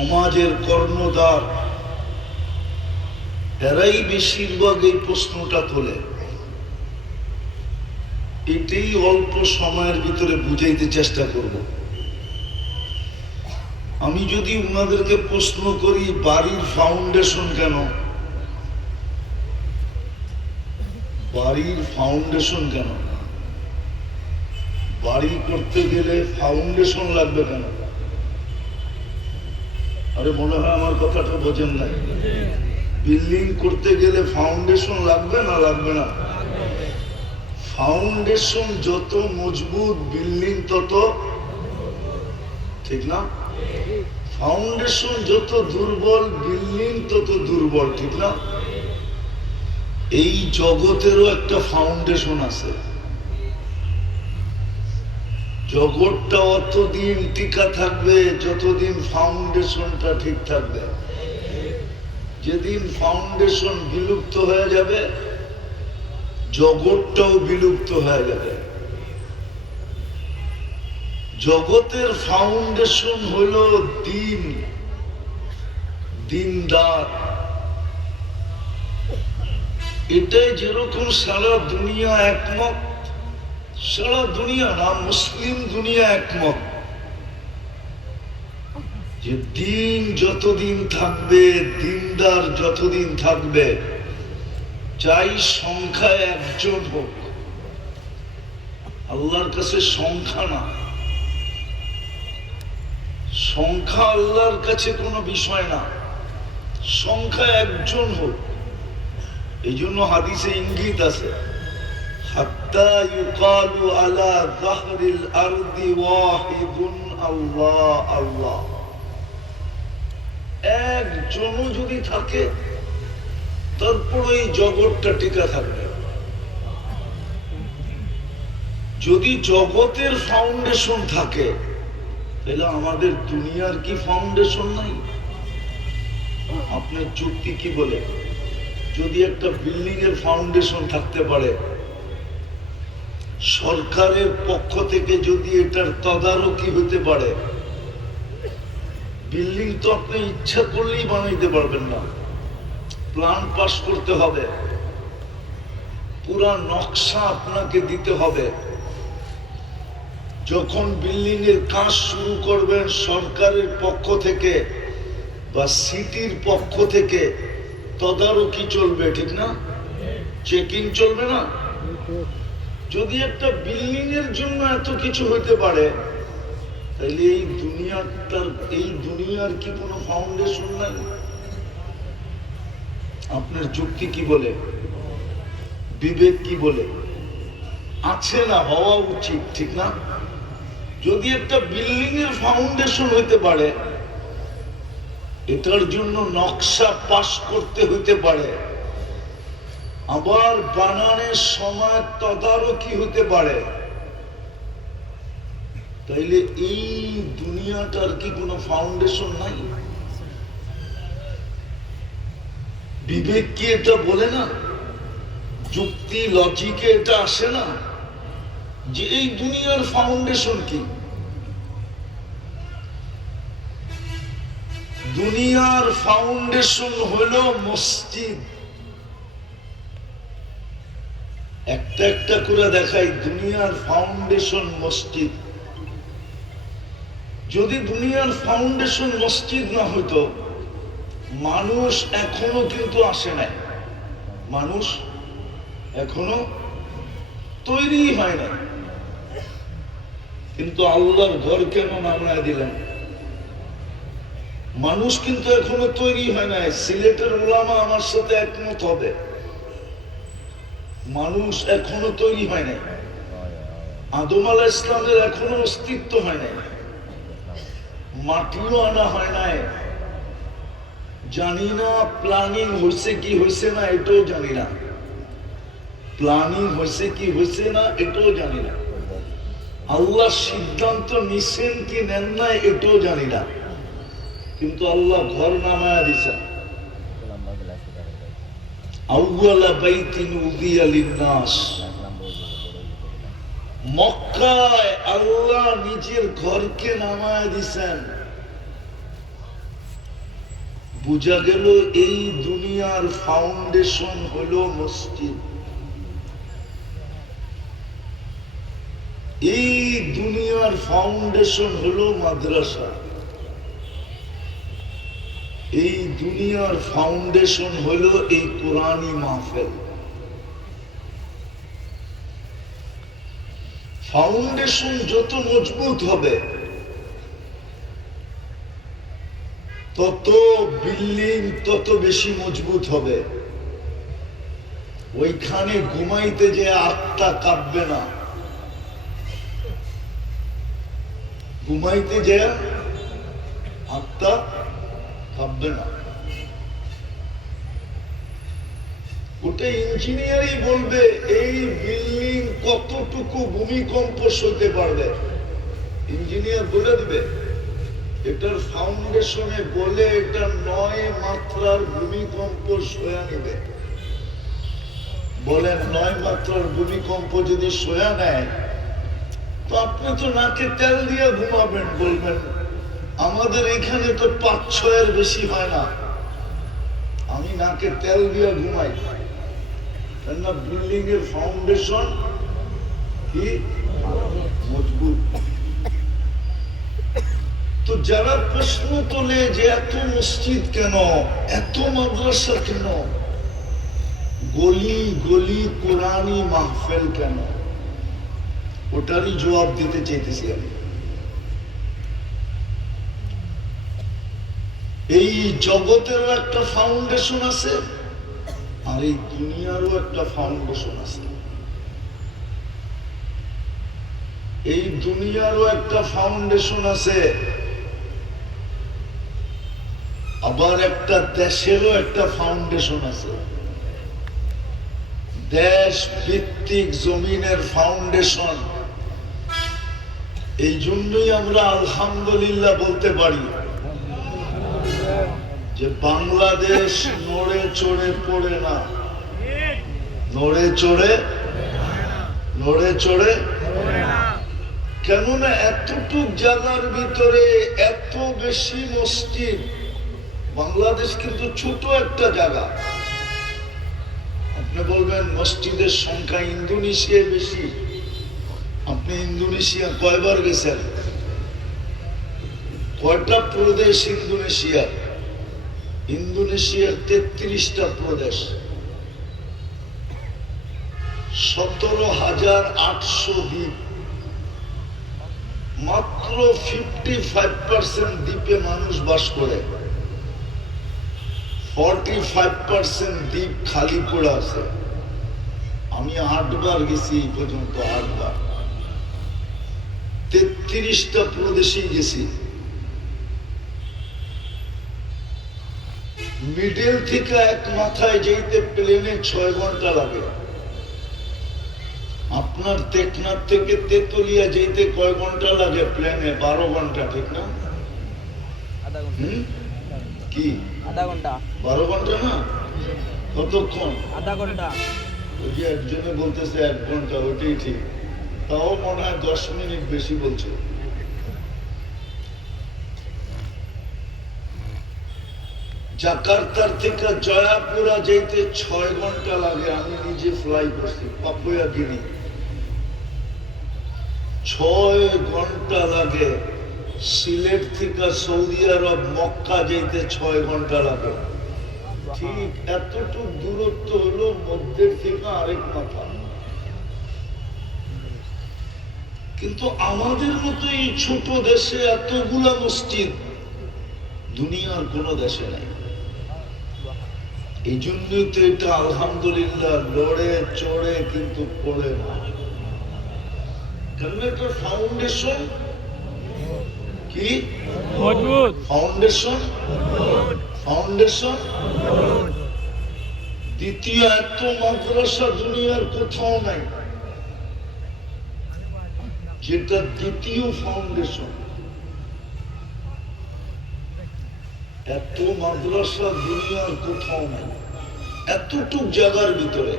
সমাজের কর্ণধার এরাই বেশিরভাগ এই প্রশ্নটা তোলে। এটাই অল্প সময়ের ভিতরে বুঝাইতে চেষ্টা করব। আমি যদি উনাদেরকে প্রশ্ন করি বাড়ির ফাউন্ডেশন কেন, বাড়ির ফাউন্ডেশন কেন, বাড়ি করতে গেলে ফাউন্ডেশন লাগবে কেন? আরে মনে হয় আমার কথাটা বোঝেন নাই। বিল্ডিং করতে গেলে ফাউন্ডেশন লাগবে না লাগবে না? ফাউন্ডেশন যত মজবুত বিল্ডিং তত, ঠিক না? ফাউন্ডেশন যত দুর্বল বিল্ডিং তত দুর্বল, ঠিক না? এই জগতেরও একটা ফাউন্ডেশন আছে। জগৎটা অতদিন টিকা থাকবে যতদিন ফাউন্ডেশনটা ঠিক থাকবে। যেদিন ফাউন্ডেশন বিলুপ্ত হয়ে যাবে জগৎটাও বিলুপ্ত হয়ে যাবে। জগতের ফাউন্ডেশন হলো দিন, দিনদার। এটাই যেরকম সারা দুনিয়া একমত, সারা দুনিয়া না মুসলিম দুনিয়া একমত যে দিন যতদিন থাকবে, দিনদার যতদিন থাকবে, চাই সংখ্যায় একজন হোক। আল্লাহর কাছে সংখ্যা না, সংখ্যা আল্লাহর কাছে কোনো বিষয় না, সংখ্যা একজন হোক। এই জন্য হাদিসে ইঙ্গিত আছে, হাত্তা ইউকালু আলা যাহরিল আরদি ওয়াহিদুন আল্লাহ আল্লাহ। একজনও যদি থাকে তারপর এই জগৎটা টিকা থাকবে। যদি জগতের ফাউন্ডেশন থাকে তাহলে আমাদের দুনিয়ার কি ফাউন্ডেশন নাই? আপনার যুক্তি কি বলে? যদি একটা বিল্ডিং এর ফাউন্ডেশন থাকতে পারে, সরকারের পক্ষ থেকে যদি এটার তদারকি হতে পারে, বিল্ডিং তো আপনি ইচ্ছা করলেই বানাইতে পারবেন না, প্ল্যান পাস করতে হবে, পুরা নকশা আপনাকে দিতে হবে। যখন বিল্ডিং এর কাজ শুরু করবেন সরকারের পক্ষ থেকে বা সিটির পক্ষ থেকে তদারকি চলবে, ঠিক না? চেকিং চলবে না? যদি একটা বিল্ডিং এর জন্য এত কিছু হতে পারে তাহলে এই দুনিয়ার কি কোনো ফাউন্ডেশন নাই? আপনার যুক্তি কি বলে? বিবেক কি বলে? আছে না, হওয়া উচিত, ঠিক না? যদি একটা বিল্ডিং এর ফাউন্ডেশন হইতে পারে, এটার জন্য নকশা পাস করতে হইতে পারে, আবার বানানোর সময় তদারকি হতে পারে, তাইলে এই দুনিয়াটার কি কোনো ফাউন্ডেশন নাই? বিবেক কি এটা বলে না? যুক্তি লজিকে এটা আসে না যে এই দুনিয়ার ফাউন্ডেশন কি? দুনিয়ার ফাউন্ডেশন হলো মসজিদ। একটা একটা করে দেখাই, দুনিয়ার ফাউন্ডেশন মসজিদ। যদি দুনিয়ার ফাউন্ডেশন মসজিদ না হইতো, মানুষ এখনো কিন্তু আসে নাই, মানুষ এখনো তৈরি হয় না। কিন্তু আল্লাহর ঘর কেন নামায় দিলেন? মানুষ কিন্তু এখনো তৈরি হয় নাই। সিলেটের ওলামা আমার সাথে একমত হবে, মানুষ এখনো তৈরি হয় নাই। আদম আলাইহিস ইসলামের এখনো অস্তিত্ব হয় নাই, মাটিও আনা হয় নাই। জানি না প্ল্যানিং হয়েছে কি হয়েছে না, এটাও জানি না। প্ল্যানিং হয়েছে কি হয়েছে না এটাও জানি না। আল্লাহ সিদ্ধান্ত নিছেন কি নেন নাই এটাও জানি না। কিন্তু আল্লাহ ঘর নামায়া দিছেন। আউয়ালা বাইতিন উযিয়া লিন-নাস, মক্কায় আল্লাহ নিজের ঘরকে নামায়া দিছেন। বোঝা গেল এই দুনিয়ার ফাউন্ডেশন হলো মসজিদ, এই দুনিয়ার ফাউন্ডেশন হলো মাদ্রাসা, এই দুনিয়ার ফাউন্ডেশন হলো এই কোরআনী মাহফিল। ফাউন্ডেশন যত মজবুত হবে তত বিল্ডিং তত বেশি মজবুত হবে। ওইখানে ঘুমাইতে যে আত্মা কাঁপবে না, ঘুমাইতে যে আত্মা কাঁপবে না। ওটা ইঞ্জিনিয়ারই বলবে এই বিল্ডিং কতটুকু ভূমিকম্প সইতে পারবে, ইঞ্জিনিয়ার বলে দিবে। এটার ফাউন্ডেশনে বলে এটা 9 মাত্রার ভূমিকম্প সয়া নেবে। বলেন 9 মাত্রার ভূমিকম্প যদি সয়া নেয় তো আপনি তো নাকে তেল দিয়ে ঘুমাবেন, বলবেন আমাদের এখানে তো 5-6 বেশি হয় না, আমি নাকে তেল দিয়ে ঘুমাই। কেননা বিল্ডিং এর ফাউন্ডেশন কি মজবুত। তো যারা প্রশ্ন তোলে যে এত মসজিদ কেন, এত মাদ্রাসা কেন, গলি গলি কোরআনী মাহফিল কেন, ওটারই জবাব দিতে চাইতেছি আমি। এই জগতেরও একটা ফাউন্ডেশন আছে আর এই দুনিয়ারও একটা ফাউন্ডেশন আছে। এই দুনিয়ারও একটা ফাউন্ডেশন আছে, আবার একটা দেশেরও একটা ফাউন্ডেশন আছে। দেশ ভিত্তিক জমিনের ফাউন্ডেশন। এই জন্যই আমরা আলহামদুলিল্লাহ বলতে পারি যে বাংলাদেশ নড়ে চড়ে পড়ে না, নড়ে চড়ে কেননা এতটুক জায়গার ভিতরে এত বেশি মসজিদ। বাংলাদেশ কিন্তু ছোট একটা জায়গা। আপনি বলবেন মসজিদের সংখ্যা ইন্দোনেশিয়ায় বেশি। আপনি ইন্দোনেশিয়া কয়বার গেছেন? কয়টা প্রদেশ ইন্দোনেশিয়া? ইন্দোনেশিয়ার 33টা প্রদেশ, 17,800 দ্বীপ। মাত্র 55% দ্বীপে মানুষ বাস করে, 45% দ্বীপ খালি পড়ে আছে। আমি 8 বার গেছি এই পর্যন্ত, 8 বার 33টা প্রদেশে গেছি। মিডল থেকে এক মাথায় যেতে প্লেনে 6 ঘন্টা লাগে। আপনার টেকনাফ থেকে তেতুলিয়া যেতে কয় ঘন্টা লাগে প্লেনে? 12 ঘন্টা, ঠিক না? কি আধা ঘন্টা? 12 ঘন্টা না, কতক্ষণ? আধা ঘন্টা। ওই যে একজনে বলতেছে 1 ঘন্টা, ওইটাই ঠিক। তাও মনে হয় 10 মিনিট বেশি বলছে। জাকার্তার থেকে জয়াপুরা যেতে 6 ঘন্টা লাগে। আমি নিজে ফ্লাই করছি, পাপুয়া গিনি। 6 ঘন্টা লাগে। সিলেট থেকে সৌদি আরব মক্কা যেতে 6 ঘন্টা লাগে। ঠিক এতটুকু দূরত্ব হলো মধ্যের থেকে আরেক মাথা। কিন্তু আমাদের মতো এই ছোট দেশে এতগুলা মসজিদ দুনিয়ার কোন দেশে নাই। এই জন্যই তো এটা আলহামদুলিল্লাহ লড়ে চড়ে কিন্তু পড়ে না। কারণ এটা ফাউন্ডেশন কি মজবুত। ফাউন্ডেশন। দ্বিতীয় এত মাদ্রাসা দুনিয়ার কোথাও নাই যেটা দ্বিতীয় ফাউন্ডেশন। এত মাদ্রাসা দুনিয়ার কোথাও নাই, এতটুক জায়গার ভিতরে।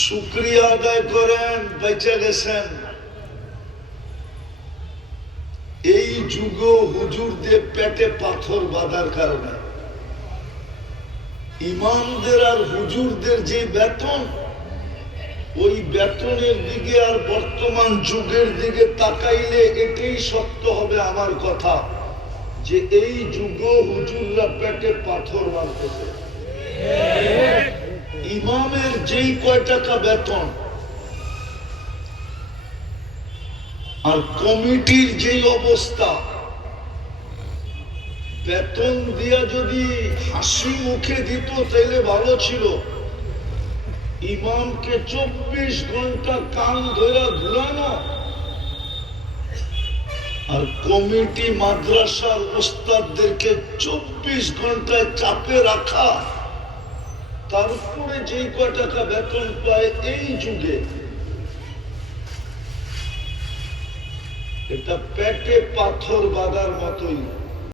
শুকরিয়া আদায় করেন, বেঁচে গেছেন। এই যুগ হুজুরদের পেটে পাথর বাঁধার কারণে ইমামদের আর হুজুরদের যে বেতন, ওই বেতনের দিকে আর বর্তমান যুগের দিকে তাকাইলে এটাই সত্য হবে আমার কথা, যে এই যুগ হুজুররা পেটে পাথর বাঁধতেছে। ইমামের যেই কয় টাকা বেতন আর কমিটির যেই অবস্থা, বেতন দিয়া যদি হাসি মুখে দিত তাইলে ভালো ছিল। ইমামকে 24 ঘন্টা কান ধরে ঘুরানো আর কমিটি মাদ্রাসার ওস্তাদদেরকে 24 ঘন্টায় চাপে রাখা, তারপরে যেই কয় টাকা বেতন পায় এই যুগে, এটা পেটে পাথর বাঁধার মতোই।